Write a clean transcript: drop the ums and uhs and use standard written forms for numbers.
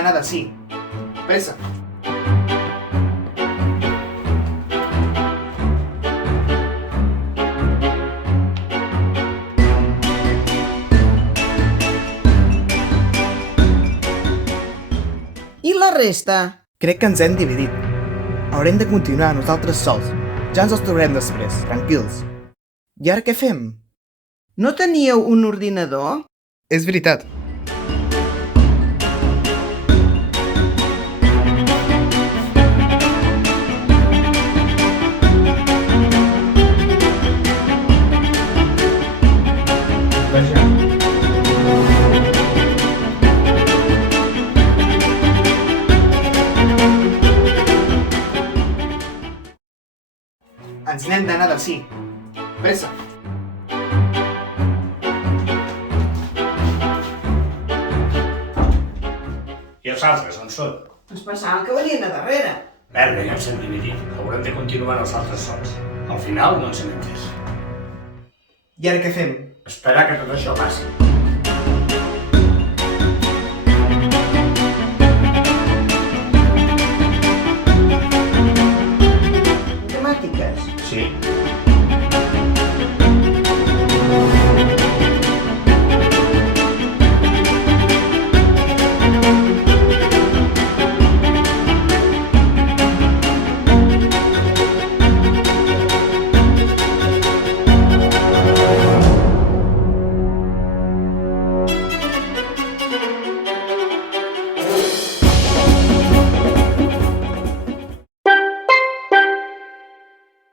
d'anar d'ací. Pressa. I la resta? Crec que ens hem dividit. Haurem de continuar nosaltres sols. Ja ens els trobarem després, tranquils. I ara què fem? No teníeu un ordinador? És veritat. Ens n'hem d'anar d'ací. Pressa. I els altres, on són? Ens pensaven que venien a darrere. Merda, ja ens hem dividit. Haurem de continuar nosaltres sols. Al final no ens hem entès. I ara què fem? Esperar que tot això passi. Matemàtiques. Sí,